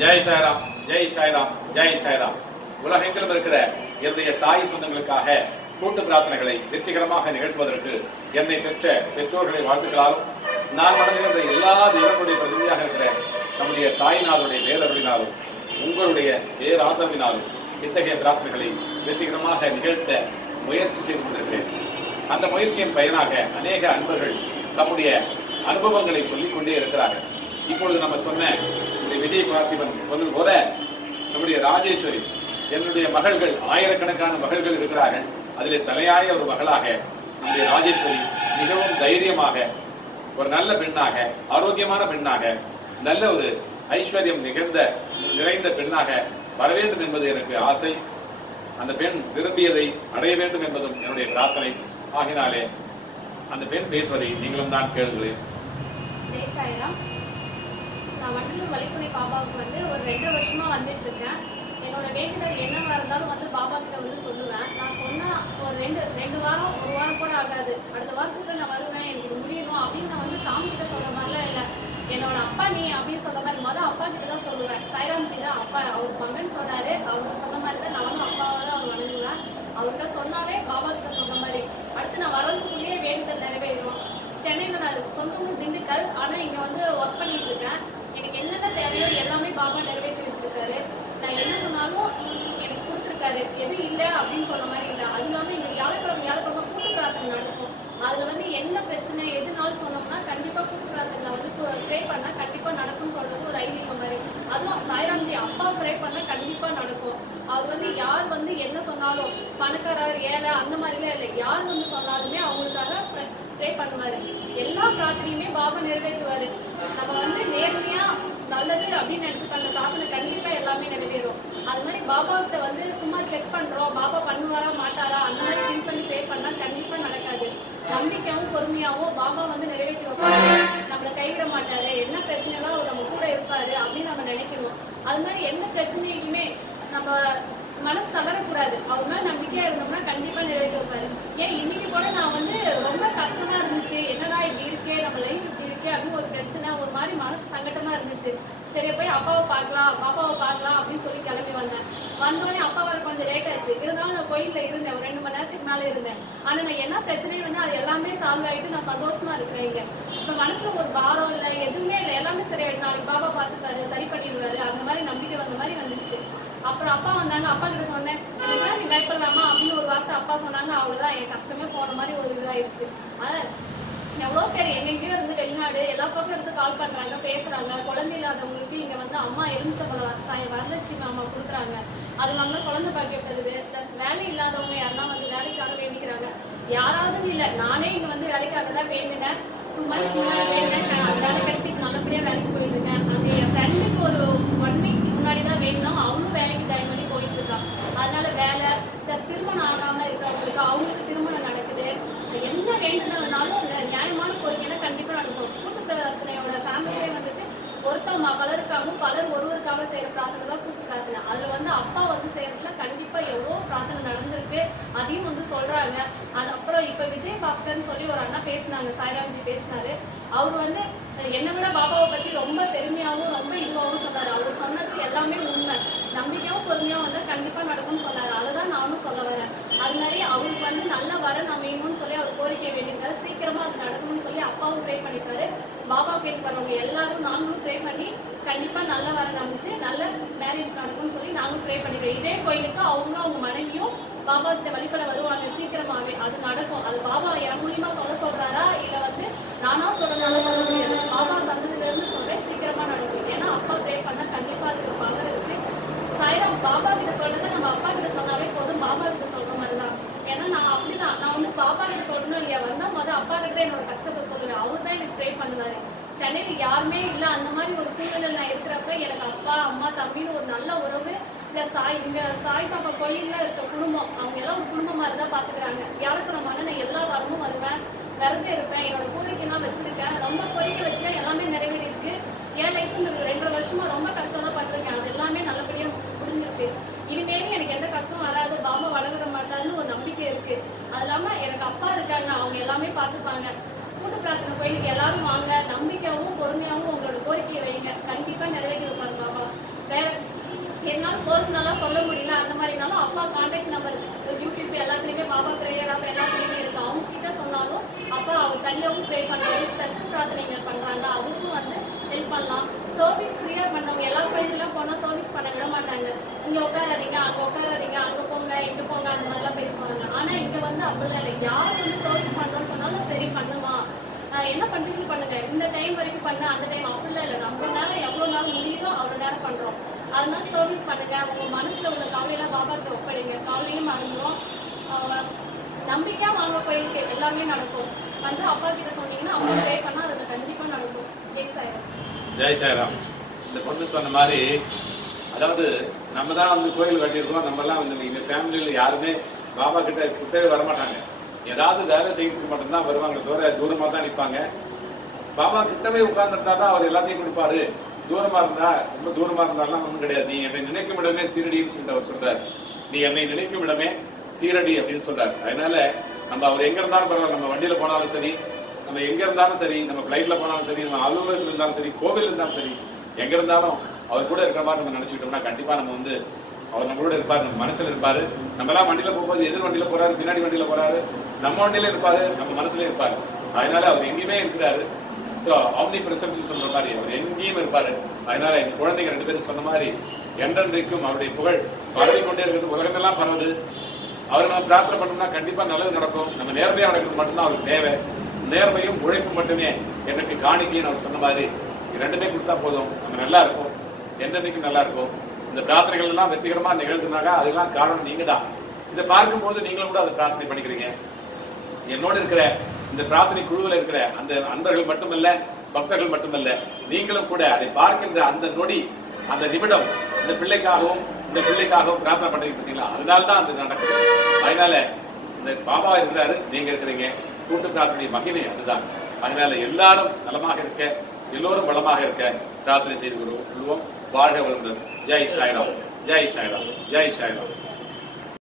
ஜெய் சாய்ராம் ஜெய் சாய்ராம் ஜெய் சாய்ராம். உலகெங்கிலும் இருக்கிற என்னுடைய சாய் சொந்தங்களுக்காக கூட்டு பிரார்த்தனைகளை வெற்றிகரமாக நிகழ்த்துவதற்கு என்னை பெற்ற பெற்றோர்களை வாழ்த்துக்களாலும் நான் வழங்குகின்ற எல்லா தெய்வங்களுடைய பிரதிநிதியாக இருக்கிற நம்முடைய சாய்நாதனுடைய வேலருளினாலும் உங்களுடைய பேராதரவினாலும் இத்தகைய பிரார்த்தனைகளை வெற்றிகரமாக நிகழ்த்த முயற்சி செய்து கொண்டிருக்கிறேன். அந்த முயற்சியின் பயனாக அநேக அன்பர்கள் தம்முடைய அனுபவங்களை சொல்லிக் கொண்டே இருக்கிறார்கள். இப்பொழுது நம்ம சொன்ன விஜய் பார்த்திபன் சொன்னது போல நம்முடைய ராஜேஸ்வரி என்னுடைய மகள்கள் ஆயிரக்கணக்கான மகள்கள் இருக்கிறார்கள். அதில் தலையாய ஒரு மகளாக நம்முடைய ராஜேஸ்வரி மிகவும் தைரியமாக ஒரு நல்ல பெண்ணாக ஆரோக்கியமான பெண்ணாக நல்ல ஒரு ஐஸ்வர்யம் நிகழ்ந்த நிறைந்த பெண்ணாக வர வேண்டும் என்பது எனக்கு ஆசை. அந்த பெண் விரும்பியதை அடைய வேண்டும் என்பதும் என்னுடைய பிரார்த்தனை. ஆகினாலே அந்த பெண் பேசுவதை நீங்களும் தான் கேளுங்களேன். ஜெய் சாய்ராம். நான் வண்டலூர் வழித்துணை பாபாவுக்கு வந்து ஒரு ரெண்டு வருஷமாக வந்துட்டு இருக்கேன். என்னோட வேண்டுதல் என்னவா இருந்தாலும் வந்து பாபா கிட்ட வந்து சொல்லுவேன். நான் சொன்னால் ஒரு ரெண்டு ரெண்டு வாரம் ஒரு வாரம் கூட ஆகாது. அடுத்த வாரத்துக்குள்ள நான் வருவேன் எனக்கு இது முடியணும் அப்படின்னு நான் வந்து சாமி கிட்ட சொல்ற மாதிரிலாம் இல்லை என்னோட அப்பா நீ அப்படின்னு சொல்ற மாதிரி மொதல் அப்பா கிட்ட தான் சொல்லுவேன் சாய்ராம்ஜி தான் அப்பா அவர் மகன் சொன்னாரு அவர் சொன்ன மாதிரி தான் நானும் அப்பாவை தான் அவர் வணங்குவேன் அவர்கிட்ட சொன்னாவே பாபா கிட்ட சொன்ன மாதிரி அடுத்து நான் வரதுக்குள்ளேயே வேண்டுதல் நிறைவேறும் சென்னையில் நான் சொந்த ஊர் திண்டுக்கல் ஆனால் இங்கே வந்து ஒர்க் பண்ணிட்டு இருக்கேன் எனக்கு என்னென்ன தேவையோ எல்லாமே பாபா நிறைவேற்றி வச்சிருக்காரு. நான் என்ன சொன்னாலும் எனக்கு கொடுத்துருக்காரு. எது இல்லை அப்படின்னு சொன்ன மாதிரி இல்லை. அது இல்லாமல் இங்கே வியாழக்கிழமை வியாழக்கிழமை கூட்டு பிரார்த்தனை நடக்கும். அதில் வந்து என்ன பிரச்சனை எதுனாலும் சொன்னோம்னா கண்டிப்பாக கூட்டு பிரார்த்தனை வந்து ப்ரே பண்ணால் கண்டிப்பாக நடக்கும்னு சொல்கிறது ஒரு ஐதீகம் மாதிரி. அதுவும் சாய்ராம்ஜி அப்பா ப்ரே பண்ணால் கண்டிப்பாக நடக்கும். அவர் வந்து யார் வந்து என்ன சொன்னாலும் பணக்காரர் ஏழை அந்த மாதிரிலாம் இல்லை. யார் வந்து சொன்னாலுமே அவங்களுக்காக ப்ரே பண்ணுவார். எல்லா பிரார்த்தனையுமே பாபா நிறைவேற்றுவார். நம்ம வந்து நேர்மையாக நல்லது அப்படின்னு நினச்சி பண்ற பிரார்த்தனை கண்டிப்பாக எல்லாமே நிறைவேறும். அது மாதிரி பாபாவிட்ட வந்து சும்மா செக் பண்ணுறோம் பாபா பண்ணுவாரா மாட்டாரா? அந்த மாதிரி திங்க் பண்ணி ப்ரே பண்ணால் கண்டிப்பாக நடக்காது. நம்பிக்கையாகவும் பொறுமையாகவும் பாபா வந்து நிறைவேற்றி வைப்பாரு. நம்மளை கைவிட மாட்டாரு. என்ன பிரச்சனைலாம் அவர் நம்ம கூட இருப்பாரு அப்படின்னு நம்ம நினைக்கணும். அது மாதிரி எந்த பிரச்சனையுமே நம்ம மனசு தளரக்கூடாது. அவர் மேலே நம்பிக்கையாக இருந்தோம்னா கண்டிப்பாக நிறைவேற்றி வைப்பாரு ஏன் இன்னைக்கு கூட நான் வந்து ரொம்ப கஷ்டமாக இருந்துச்சு. என்னடா இப்படி இருக்கே நம்ம லைஃப் இப்படி இருக்கே அப்படின்னு ஒரு பிரச்சனை ஒரு மாதிரி மனசு சங்கட்டமாக இருந்துச்சு. சரி போய் அப்பாவை பார்க்கலாம் பாப்பாவை பார்க்கலாம் அப்படின்னு சொல்லி கிளம்பி வந்தேன். வந்தோடனே அப்பா வர கொஞ்சம் லேட் ஆச்சு. இருந்தாலும் நான் கோயிலில் இருந்தேன். ஒரு ரெண்டு மணி நேரத்துக்கு மேலே இருந்தேன். ஆனால் நான் என்ன பிரச்சனை வந்து அது எல்லாமே சால்வ் ஆகிட்டு நான் சந்தோஷமாக இருக்கிறேன் இங்கே. இப்போ மனசில் ஒரு பாரம் இல்லை எதுவுமே இல்லை. எல்லாமே சரியாயிடும் நாளைக்கு பாபா பார்த்துப்பாரு. சரி பண்ணி அந்த மாதிரி நம்பிக்கை வந்த மாதிரி வந்துச்சு அப்புறம் அப்பா வந்தாங்க அப்பா கிட்ட சொன்னேன் நீ பயப்படலாமா அப்படின்னு ஒரு வார்த்தை அப்பா சொன்னாங்க. அவ்வளவுதான் என் கஷ்டமே போன மாதிரி ஒரு இதாயிடுச்சு. அதான் எவ்வளோ பேர் எங்கெங்கேயோ இருந்து வெளிநாடு எல்லா பக்கம் இருந்து கால் பண்றாங்க பேசுறாங்க. குழந்தை இல்லாதவங்களுக்கு இங்க வந்து அம்மா எலுமிச்சம்பழம் சாய வரலட்சுமி அம்மா கொடுக்குறாங்க. அது இல்லாமல் குழந்தை பாக்கியம் தருது. ப்ளஸ் வேலை இல்லாதவங்க யாருன்னா வந்து வேலைக்காக வேண்டிக்கிறாங்க. யாராவது இல்லை. நானே இங்க வந்து வேலைக்காக தான் வேண்டினேன். டூ மந்த்ஸ் முன்னாடி வேண்டினேன். அது வேலை கிடைச்சிட்டு நல்லபடியா வேலைக்கு போயிட்டு இருக்கேன் அது என் ஃப்ரெண்டுக்கு ஒரு ஒன் வீக் முன்னாடி தான் வேணும் அவங்களும் வேலைக்கு ஜாயின் பண்ணி போயிட்டு இருக்கா அதனால வேலை ப்ளஸ் திருமணம் ஆகாம இருக்கிறவங்களுக்கு அவங்களுக்கு திருமணம் நடக்குது என்ன வேண்டுதல்னாலும் இல்ல நியாயமான கோரிக்கைனா கண்டிப்பா நடக்கும் கூட்டு பிரார்த்தனையோட ஃபேமிலியே வந்துட்டு ஒருத்தவங்க பலருக்காகவும் பலர் ஒருவருக்காக செய்யற பிரார்த்தனை தான் கூட்டு பிரார்த்தனை. அதுல வந்து அப்பா வந்து செய்யறதுல கண்டிப்பா எவ்வளோ பிரார்த்தனை நடந்திருக்கு. அதையும் வந்து சொல்றாங்க. அது அப்புறம் இப்ப விஜய் பாஸ்கர்னு சொல்லி ஒரு அண்ணா பேசினாங்க சாய்ராம்ஜி பேசினாரு. அவர் வந்து என்னை விட பாபாவை பத்தி ரொம்ப பெருமையாகவும் ரொம்ப இதுவாகவும் சொன்னாரு. அவர் சொன்னது எல்லாமே உண்மை. நம்பிக்கையும் பொறுமையாக வந்து கண்டிப்பா நடக்கும்னு சொன்னாரு. அதுதான் நானும் சொல்ல வரேன். அது மாதிரி அவருக்கு வந்து நல்ல வர அமையணும்னு சொல்லி அவர் கோரிக்கை வேண்டியிருக்காரு. சீக்கிரமா அது நடக்கணும்னு சொல்லி அப்பாவும் ப்ரே பண்ணிருக்காரு. பாபா கோயிலுக்கு வரவங்க எல்லாரும் நாங்களும் ப்ரே பண்ணி கண்டிப்பா நல்ல வரன் அமைச்சு நல்ல மேரேஜ் நடக்கும்னு சொல்லி நாங்களும் ப்ரே பண்ணிக்கிறோம். இதே கோயிலுக்கு அவங்க அவங்க மனைவியும் பாபா கிட்ட வழிபட வருவாங்க. சீக்கிரமாவே அது நடக்கும். அது பாபா என் மூலியமா சொல்ல சொல்றாரா? இல்ல வந்து நானா சொல்றதுனால சொல்ல முடியாது. பாபா சொன்னதுல இருந்து சொல்றேன். சீக்கிரமா நடக்கும். ஏன்னா அப்பா ப்ரே பண்ணா கண்டிப்பா அதுக்கு பலன் இருக்கு. சாயிரம் பாபா கிட்ட சொல்றதை நம்ம அப்பா கிட்ட சொன்னாவே போதும். பாபா கிட்ட சொல்ற மாதிரி தான் ஏன்னா நான் அப்படிதான். நான் வந்து பாபா கிட்ட சொல்லணும் இல்லையா? வந்தா மொதல் அப்பா கிட்ட என்னோட கஷ்டத்தை சொல்லுவேன் அவர் தான் எனக்கு ப்ரே பண்ணுவாரு. சென்னையில் யாருமே இல்லை அந்த மாதிரி ஒரு சூழ்நிலை நான் இருக்கிறப்ப எனக்கு அப்பா அம்மா தம்பின்னு ஒரு நல்ல உறவு இல்லை சாய் இங்கே சாய் பாப்பா கோயிலில் இருக்க குடும்பம் அவங்க எல்லாம் ஒரு குடும்பமாக தான் பார்த்துக்குறாங்க வியாழக்கிழமை நான் எல்லா வாரமும் வருவேன் விரதம் இருப்பேன் என்னோட கோரிக்கைலாம் வச்சுருக்கேன். ரொம்ப கோரிக்கை வச்சு எல்லாமே நிறைவேறி இருக்கு என் லைஃப் இந்த ரெண்டரை வருஷமா ரொம்ப கஷ்டம்லாம் பட்டிருக்கேன். அது எல்லாமே நல்லபடியாக முடிஞ்சிருக்கு. இனிமேலும் எனக்கு எந்த கஷ்டமும் வராது. பாபா வளர மாட்டாருன்னு ஒரு நம்பிக்கை இருக்கு. அது இல்லாமல் எனக்கு அப்பா இருக்காங்க. அவங்க எல்லாமே பார்த்துப்பாங்க பிரார்த்தனை கோயிலுக்கு எல்லாரும் வாங்க. நம்பிக்கையாகவும் பொறுமையாகவும் உங்களோட கோரிக்கையை வைங்க. கண்டிப்பாக நிறைவேற்றி வைப்பாரு பாபா. வேற என்னாலும் பர்சனலாக சொல்ல முடியல. அந்த மாதிரினாலும் அப்பா கான்டாக்ட் நம்பர் யூடியூப் எல்லாத்துலேயுமே பாபா ப்ரேயர் அப்போ எல்லாத்துலேயுமே இருக்கு. அவங்க கிட்ட சொன்னாலும் அப்பா அவங்க தனியாகவும் ப்ரே பண்ணுறாங்க ஸ்பெஷல் பிரார்த்தனைகள் பண்ணுறாங்க அதுக்கும் வந்து ஹெல்ப் பண்ணலாம். சர்வீஸ் ஃப்ரீயாக பண்ணுறவங்க எல்லா கோயிலெலாம் போனால் சர்வீஸ் பண்ண விட மாட்டாங்க. இங்கே உட்காராதீங்க அங்கே உட்காராதீங்க அங்கே போங்க இங்கே போங்க அந்த மாதிரிலாம் பேசுவாங்க. ஆனால் இங்கே வந்து அப்படிலாம் இல்லை. யார் வந்து சர்வீஸ் பண்றோம்னு சொன்னாலும் சரி பண்ணுமா ஆஹ் என்ன பண்றீங்க பண்ணுங்க? இந்த டைம் வரைக்கும் பண்ண அந்த டைம் அப்படிலாம் இல்லை. நம்ம நேரம் எவ்வளவு நேரம் முடியுதோ அவ்வளவு நேரம் பண்றோம். அதனால சர்வீஸ் பண்ணுங்க. உங்க மனசுல உள்ள கவலையெல்லாம் பாபா கிட்ட ஒப்படைங்க. கவலையும் மறந்துடும் ஆஹ் நம்பிக்கையா வாங்க கோயிலுக்கு எல்லாமே நடக்கும். வந்து அப்பா கிட்ட சொன்னீங்கன்னா அவங்க ப்ரே பண்ணா அது கண்டிப்பா நடக்கும். ஜெய் சாயிரம். ஜெய் சாய்ராம். இந்த பொண்ணு சொன்ன மாதிரி அதாவது நம்ம தான் வந்து கோயில் கட்டியிருக்கோம். நம்ம எல்லாம் வந்து இந்த ஃபேமிலியில் யாருமே பாபா கிட்ட கிட்டவே வரமாட்டாங்க. ஏதாவது வேலை செய்யறதுக்கு மட்டும்தான் வருவாங்க தவிர தூரமாக தான் நிற்பாங்க. பாபா கிட்டவே உட்கார்ந்துருந்தா தான் அவர் எல்லாத்தையும் கொடுப்பாரு. தூரமாக இருந்தா ரொம்ப தூரமாக இருந்தாலும் ஒன்றும் கிடையாது. நீ என்னை நினைக்கும் இடமே சீரடின்னு சொல்லிட்டு அவர் சொல்றாரு. நீ என்னை நினைக்கும் இடமே சீரடி அப்படின்னு சொல்றாரு. அதனால நம்ம அவர் எங்க இருந்தாலும் பரவாயில்ல. நம்ம வண்டியில போனாலும் சரி நம்ம எங்க இருந்தாலும் சரி நம்ம ஃபிளைட்ல போனாலும் சரி நம்ம அலுவலகத்தில் இருந்தாலும் சரி கோவில் இருந்தாலும் சரி எங்க இருந்தாலும் அவர் கூட இருக்கிற மாதிரி நம்ம நினைச்சுக்கிட்டோம்னா கண்டிப்பா நம்ம வந்து அவர் நம்மளோட இருப்பார் நம்ம மனசுல இருப்பாரு. நம்ம எல்லாம் வண்டியில போகும்போது எதிர் வண்டியில போறாரு பின்னாடி வண்டியில போறாரு. நம்ம வண்டியில இருப்பாரு நம்ம மனசுல இருப்பாரு. அதனால அவர் எங்கேயுமே இருக்கிறாரு. ஸோ அவனி பிரசன்ட் சொல்ற மாதிரி அவர் எங்கேயும் இருப்பாரு. அதனால என் குழந்தைங்க ரெண்டு பேரும் சொன்ன மாதிரி என்றென்றைக்கும் அவருடைய புகழ் பரவி கொண்டே இருக்கிறது உலகமெல்லாம் பரவுது. அவர் நம்ம பிரார்த்தனை பண்ணோம்னா கண்டிப்பா நல்லது நடக்கும். நம்ம நேர்மையா நடக்கிறது மட்டும்தான் அவருக்கு தேவை. நேர்மையும் உழைப்பு மட்டுமே எனக்கு காணிக்கைன்னு அவர் சொன்ன மாதிரி இது ரெண்டுமே கொடுத்தா போதும். நம்ம நல்லா இருக்கும் என்றென்னைக்கும் நல்லா இருக்கும் இந்த பிரார்த்தனைகள் எல்லாம் வெற்றிகரமா நிகழ்ந்துனாக்கா அதெல்லாம் காரணம் நீங்க தான் இதை பார்க்கும்போது நீங்களும் கூட அதை பிரார்த்தனை பண்ணிக்கிறீங்க. என்னோடு இருக்கிற இந்த பிரார்த்தனை குழுவில் இருக்கிற அந்த அன்பர்கள் மட்டுமல்ல பக்தர்கள் மட்டுமல்ல நீங்களும் கூட அதை பார்க்கின்ற அந்த நொடி அந்த நிமிடம் இந்த பிள்ளைக்காகவும் இந்த பிள்ளைக்காகவும் பிரார்த்தனை பண்ணிட்டு இருக்கீங்களா? அதனால தான் அது நடக்குது. அதனால இந்த பாபா இருக்கிறாரு நீங்க இருக்கிறீங்க. கூட்டு பிரார்த்தனை மகிமை அதுதான். அதனால எல்லாரும் நலமாக இருக்க எல்லோரும் வளமாக இருக்க பிரார்த்தனை செய்து கொள்வோம். வாழ்க வளர்ந்தது ஜெய் சாய்ராம். ஜெய் சாய்ராம். ஜெய் சாய்ராம்.